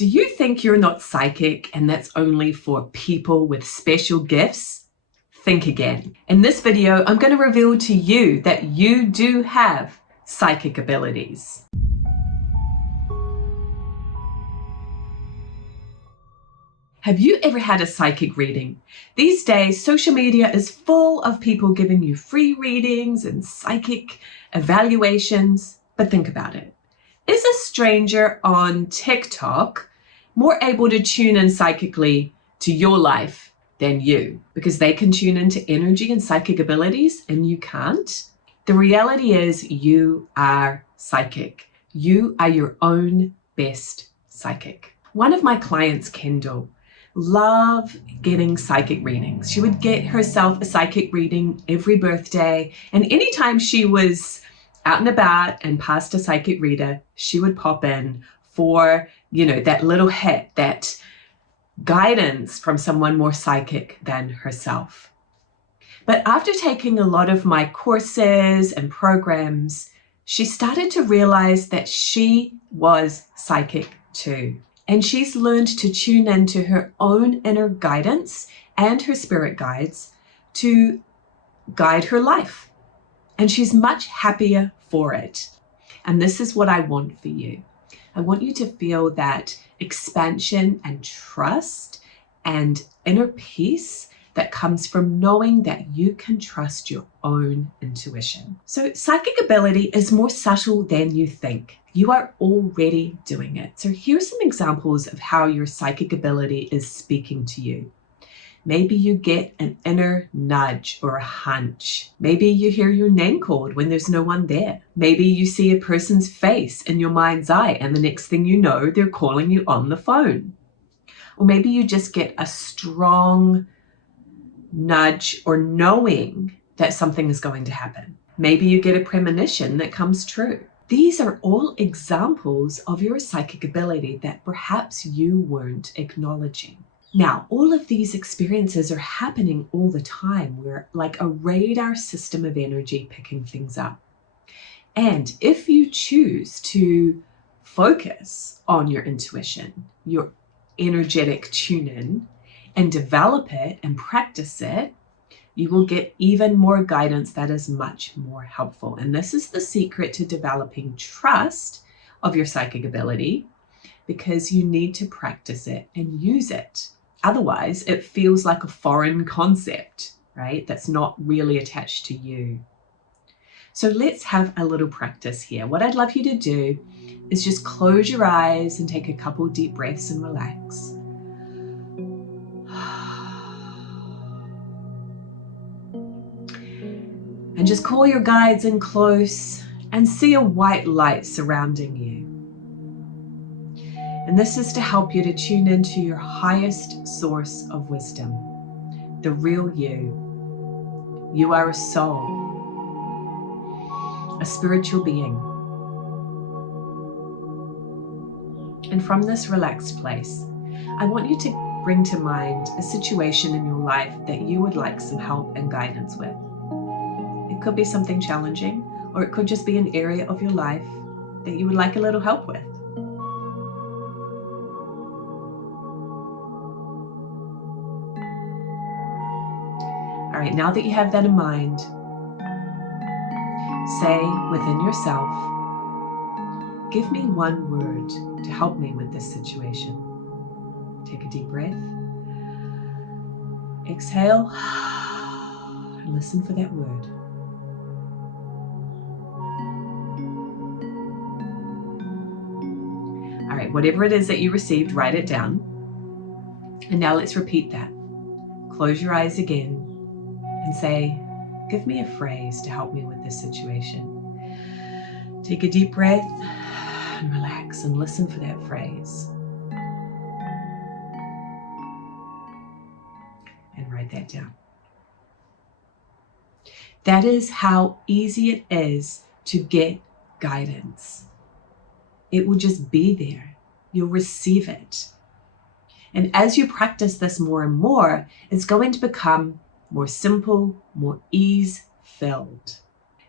Do you think you're not psychic and that's only for people with special gifts? Think again. In this video, I'm going to reveal to you that you do have psychic abilities. Have you ever had a psychic reading? These days, social media is full of people giving you free readings and psychic evaluations. But think about it. Is a stranger on TikTok more able to tune in psychically to your life than you? Because they can tune into energy and psychic abilities and you can't? The reality is you are psychic. You are your own best psychic. One of my clients, Kendall, loved getting psychic readings. She would get herself a psychic reading every birthday, and anytime she was out and about and past a psychic reader, she would pop in for, that little hit, that guidance from someone more psychic than herself. But after taking a lot of my courses and programs, she started to realize that she was psychic too. And she's learned to tune into her own inner guidance and her spirit guides to guide her life. And she's much happier for it. And this is what I want for you. I want you to feel that expansion and trust and inner peace that comes from knowing that you can trust your own intuition. So psychic ability is more subtle than you think. You are already doing it. So here's some examples of how your psychic ability is speaking to you. Maybe you get an inner nudge or a hunch. Maybe you hear your name called when there's no one there. Maybe you see a person's face in your mind's eye and the next thing you know, they're calling you on the phone. Or maybe you just get a strong nudge or knowing that something is going to happen. Maybe you get a premonition that comes true. These are all examples of your psychic ability that perhaps you weren't acknowledging. Now, all of these experiences are happening all the time. We're like a radar system of energy picking things up. And if you choose to focus on your intuition, your energetic tune-in, and develop it and practice it, you will get even more guidance that is much more helpful. And this is the secret to developing trust of your psychic ability, because you need to practice it and use it. Otherwise, it feels like a foreign concept, right? That's not really attached to you. So let's have a little practice here. What I'd love you to do is just close your eyes and take a couple deep breaths and relax. And just call your guides in close and see a white light surrounding you. And this is to help you to tune into your highest source of wisdom, the real you. You are a soul, a spiritual being. And from this relaxed place, I want you to bring to mind a situation in your life that you would like some help and guidance with. It could be something challenging, or it could just be an area of your life that you would like a little help with. All right, now that you have that in mind, say within yourself, give me one word to help me with this situation. Take a deep breath. Exhale and listen for that word. All right, whatever it is that you received, write it down. And now let's repeat that. Close your eyes again and say, give me a phrase to help me with this situation. Take a deep breath and relax and listen for that phrase. And write that down. That is how easy it is to get guidance. It will just be there. You'll receive it. And as you practice this more and more, it's going to become more simple, more ease-filled.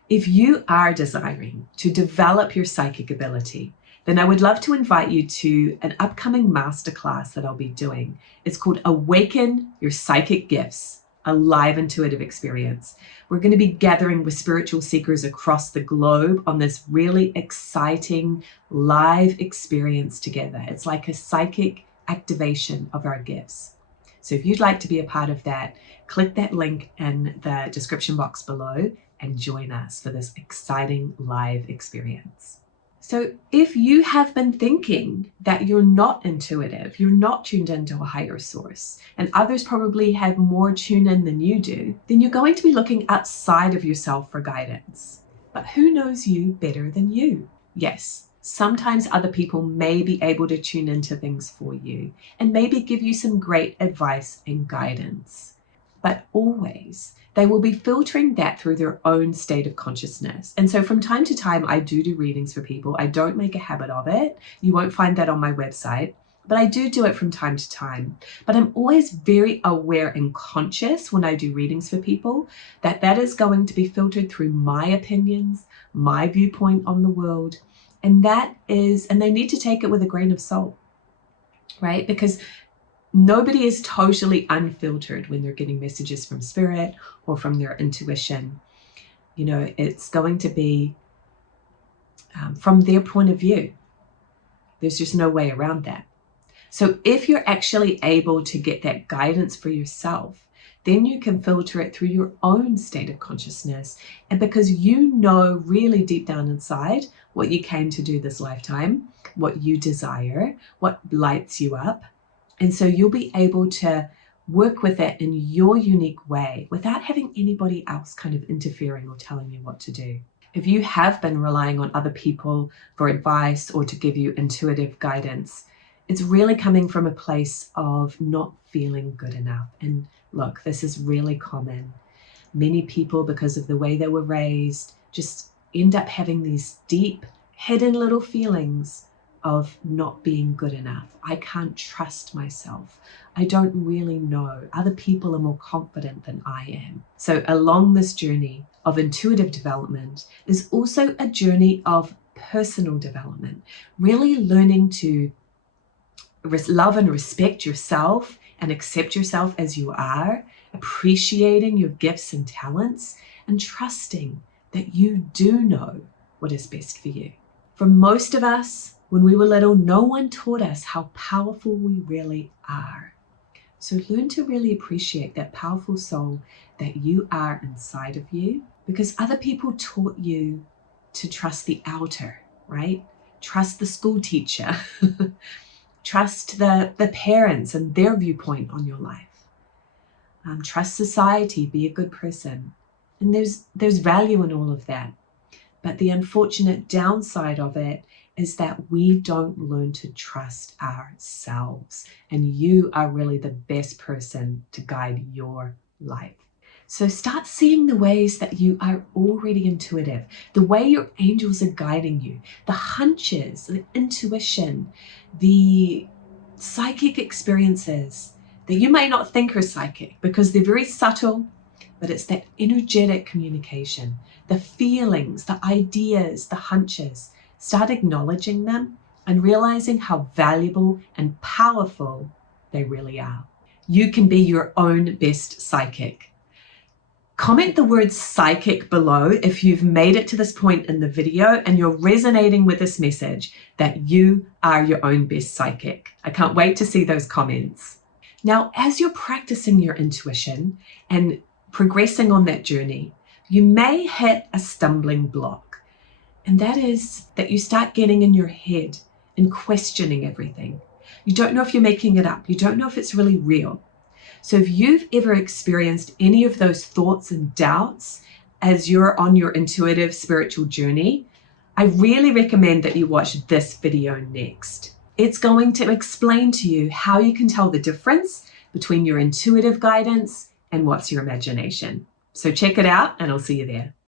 If you are desiring to develop your psychic ability, then I would love to invite you to an upcoming masterclass that I'll be doing. It's called Awaken Your Psychic Gifts, a live intuitive experience. We're going to be gathering with spiritual seekers across the globe on this really exciting live experience together. It's like a psychic activation of our gifts. So if you'd like to be a part of that, click that link in the description box below and join us for this exciting live experience. So if you have been thinking that you're not intuitive, you're not tuned into a higher source, and others probably have more tune in than you do, then you're going to be looking outside of yourself for guidance. But who knows you better than you? Yes, sometimes other people may be able to tune into things for you and maybe give you some great advice and guidance. But always, they will be filtering that through their own state of consciousness. And so from time to time, I do readings for people. I don't make a habit of it. You won't find that on my website, but I do it from time to time. But I'm always very aware and conscious when I do readings for people that that is going to be filtered through my opinions, my viewpoint on the world. And they need to take it with a grain of salt, right? Because nobody is totally unfiltered when they're getting messages from spirit or from their intuition. You know, it's going to be from their point of view. There's just no way around that. So if you're actually able to get that guidance for yourself, then you can filter it through your own state of consciousness. And because you know really deep down inside what you came to do this lifetime, what you desire, what lights you up. And so you'll be able to work with it in your unique way without having anybody else kind of interfering or telling you what to do. If you have been relying on other people for advice or to give you intuitive guidance, it's really coming from a place of not feeling good enough. And look, this is really common. Many people, because of the way they were raised, just end up having these deep, hidden little feelings of not being good enough. I can't trust myself. I don't really know. Other people are more confident than I am. So along this journey of intuitive development is also a journey of personal development, really learning to love and respect yourself and accept yourself as you are, appreciating your gifts and talents, and trusting that you do know what is best for you. For most of us, when we were little, no one taught us how powerful we really are. So learn to really appreciate that powerful soul that you are inside of you, because other people taught you to trust the outer, right? Trust the school teacher. Trust the parents and their viewpoint on your life. Trust society, be a good person. And there's value in all of that. But the unfortunate downside of it is that we don't learn to trust ourselves. And you are really the best person to guide your life. So start seeing the ways that you are already intuitive, the way your angels are guiding you, the hunches, the intuition, the psychic experiences that you may not think are psychic because they're very subtle, but it's that energetic communication, the feelings, the ideas, the hunches. Start acknowledging them and realizing how valuable and powerful they really are. You can be your own best psychic. Comment the word psychic below if you've made it to this point in the video and you're resonating with this message that you are your own best psychic. I can't wait to see those comments. Now, as you're practicing your intuition and progressing on that journey, you may hit a stumbling block. And that is that you start getting in your head and questioning everything. You don't know if you're making it up. You don't know if it's really real. So if you've ever experienced any of those thoughts and doubts as you're on your intuitive spiritual journey, I really recommend that you watch this video next. It's going to explain to you how you can tell the difference between your intuitive guidance and what's your imagination. So check it out and I'll see you there.